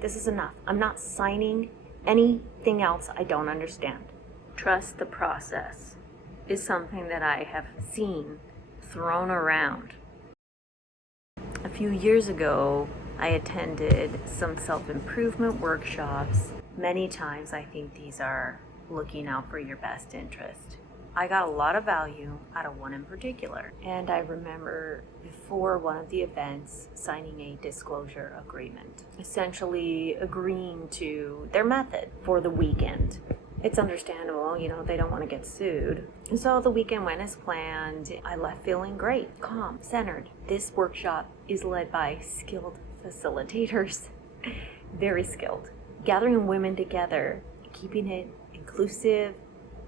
This is enough. I'm not signing anything else I don't understand. Trust the process is something that I have seen thrown around. A few years ago, I attended some self-improvement workshops. Many times I think these are looking out for your best interest. I got a lot of value out of one in particular. And I remember before one of the events signing a disclosure agreement, essentially agreeing to their method for the weekend. It's understandable, they don't want to get sued. And so the weekend went as planned. I left feeling great, calm, centered. This workshop is led by skilled facilitators, very skilled. Gathering women together, keeping it inclusive,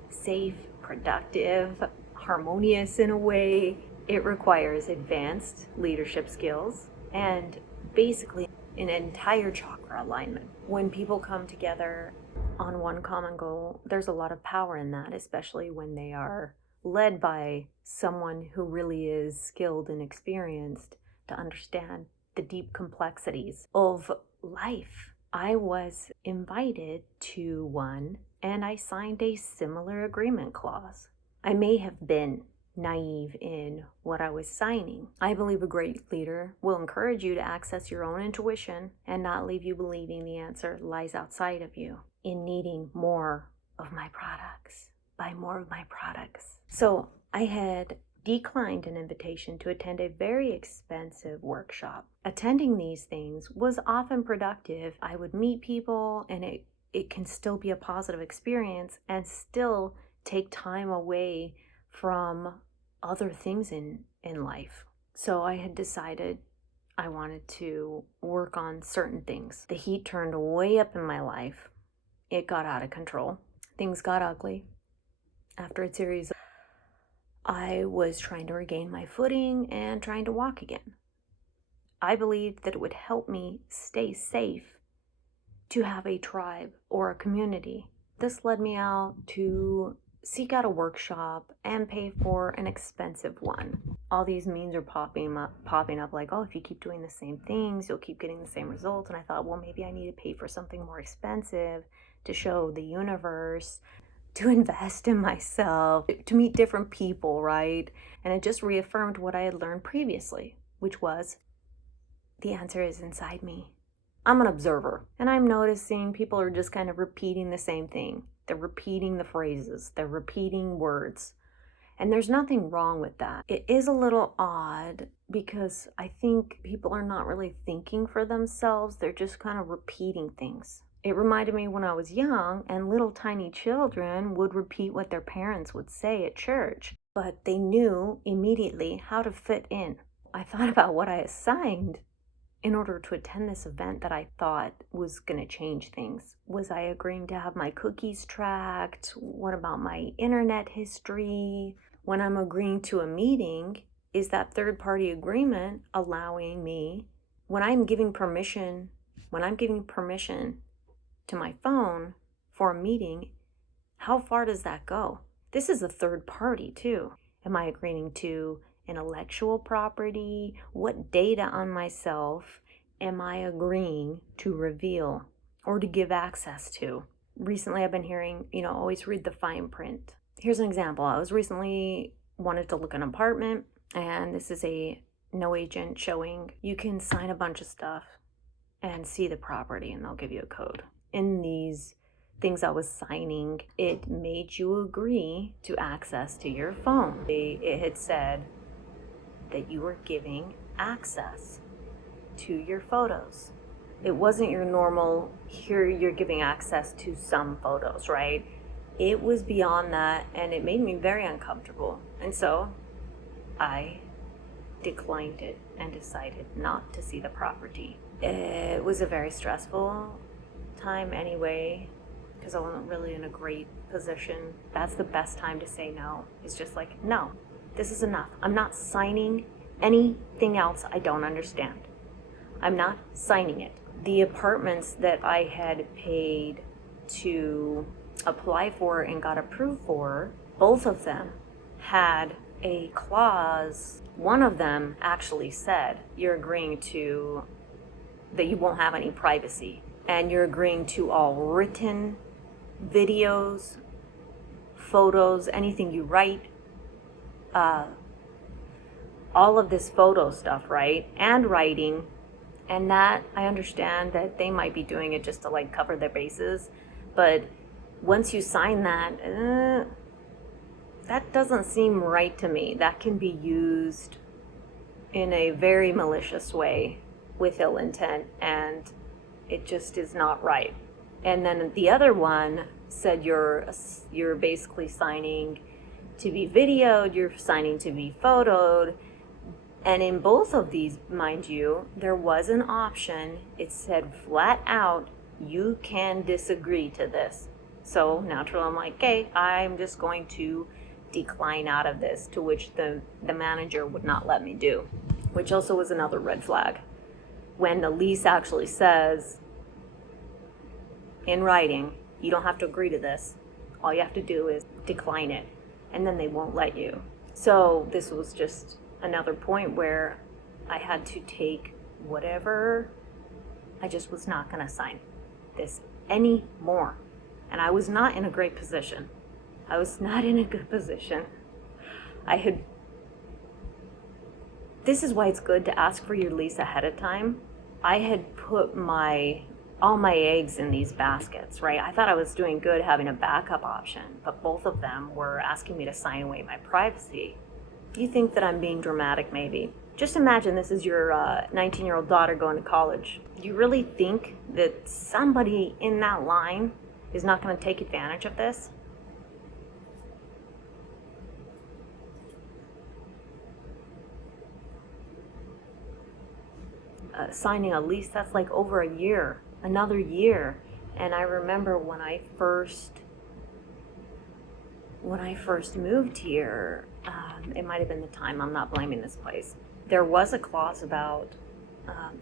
safe, productive, harmonious in a way. It requires advanced leadership skills and basically an entire chakra alignment. When people come together on one common goal, there's a lot of power in that, especially when they are led by someone who really is skilled and experienced to understand the deep complexities of life. I was invited to one and I signed a similar agreement clause. I may have been naive in what I was signing. I believe a great leader will encourage you to access your own intuition and not leave you believing the answer lies outside of you in needing more of my products, buy more of my products. So I had declined an invitation to attend a very expensive workshop. Attending these things was often productive. I would meet people and it can still be a positive experience and still take time away from other things in life. So I had decided I wanted to work on certain things. The heat turned way up in my life. It got out of control. Things got ugly. After a series, I was trying to regain my footing and trying to walk again. I believed that it would help me stay safe to have a tribe or a community. This led me out to seek out a workshop and pay for an expensive one. All these memes are popping up like, oh, if you keep doing the same things, you'll keep getting the same results. And I thought, well, maybe I need to pay for something more expensive to show the universe, to invest in myself, to meet different people, right? And it just reaffirmed what I had learned previously, which was the answer is inside me. I'm an observer, and I'm noticing people are just kind of repeating the same thing. They're repeating the phrases, they're repeating words, and there's nothing wrong with that. It is a little odd because I think people are not really thinking for themselves, they're just kind of repeating things. It reminded me when I was young and little tiny children would repeat what their parents would say at church, but they knew immediately how to fit in. I thought about what I assigned in order to attend this event that I thought was going to change things. Was I agreeing to have my cookies tracked? What about my internet history? When I'm agreeing to a meeting, is that third-party agreement allowing me, when I'm giving permission to my phone for a meeting, how far does that go? This is a third party too. Am I agreeing to intellectual property? What data on myself am I agreeing to reveal or to give access to? Recently I've been hearing, always read the fine print. Here's an example. I was recently wanted to look at an apartment, and this is a no agent showing. You can sign a bunch of stuff and see the property and they'll give you a code. In these things I was signing, it made you agree to access to your phone. It had said that you were giving access to your photos. It wasn't your normal, here you're giving access to some photos, right? It was beyond that, and it made me very uncomfortable. And so I declined it and decided not to see the property. It was a very stressful time anyway, because I wasn't really in a great position. That's the best time to say no. It's just like, no, this is enough. I'm not signing anything else I don't understand. I'm not signing it. The apartments that I had paid to apply for and got approved for, both of them had a clause. One of them actually said, you're agreeing to that you won't have any privacy. and you're agreeing to all written videos, photos, anything you write, all of this photo stuff, right? And writing. And that, I understand that they might be doing it just to like cover their bases. But once you sign that, that doesn't seem right to me. That can be used in a very malicious way with ill intent, and it just is not right. And then the other one said you're basically signing to be videoed, you're signing to be photoed. And in both of these, mind you, there was an option. It said flat out, you can disagree to this. So naturally, I'm like, okay, I'm just going to decline out of this, to which the manager would not let me do, which also was another red flag. When the lease actually says in writing, you don't have to agree to this. All you have to do is decline it, and then they won't let you. So this was just another point where I had to take whatever. I just was not going to sign this anymore. And I was not in a great position. I was not in a good position. This is why it's good to ask for your lease ahead of time. I had put all my eggs in these baskets, right? I thought I was doing good having a backup option, but both of them were asking me to sign away my privacy. Do you think that I'm being dramatic? Maybe. Just imagine this is your 19-year-old daughter going to college. Do you really think that somebody in that line is not going to take advantage of this? Signing a lease, that's like over a year, another year. And I remember when I first moved here, it might have been the time, I'm not blaming this place, there was a clause about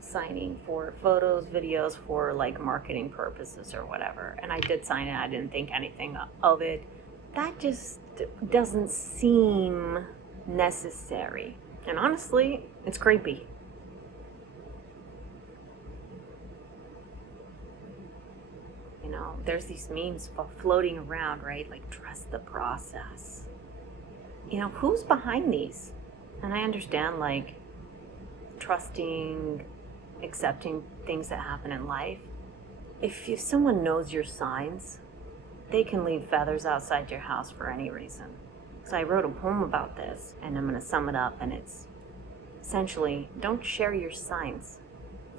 signing for photos, videos for like marketing purposes or whatever. And I did sign it. I didn't think anything of it. That just doesn't seem necessary. And honestly, it's creepy. You know, there's these memes floating around, right? Like, trust the process. You know, who's behind these? And I understand, like, trusting, accepting things that happen in life. If someone knows your signs, they can leave feathers outside your house for any reason. So I wrote a poem about this, and I'm going to sum it up, and it's essentially, don't share your signs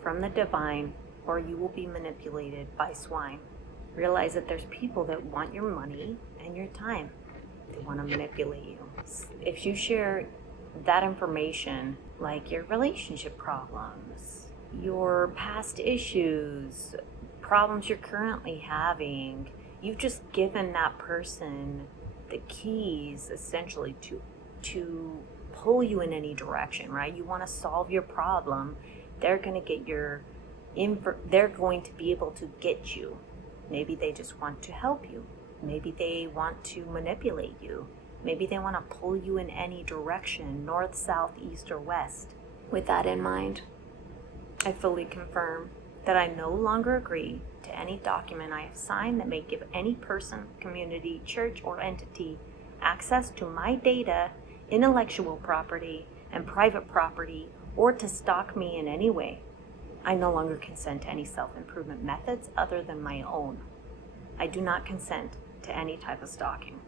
from the divine, or you will be manipulated by swine. Realize that there's people that want your money and your time. They want to manipulate you. If you share that information, like your relationship problems, your past issues, problems you're currently having, you've just given that person the keys essentially to pull you in any direction, right? You want to solve your problem, they're going to get they're going to be able to get you. Maybe they just want to help you. Maybe they want to manipulate you. Maybe they want to pull you in any direction, north, south, east, or west. With that in mind, I fully confirm that I no longer agree to any document I have signed that may give any person, community, church, or entity access to my data, intellectual property, and private property, or to stalk me in any way. I no longer consent to any self-improvement methods other than my own. I do not consent to any type of stalking.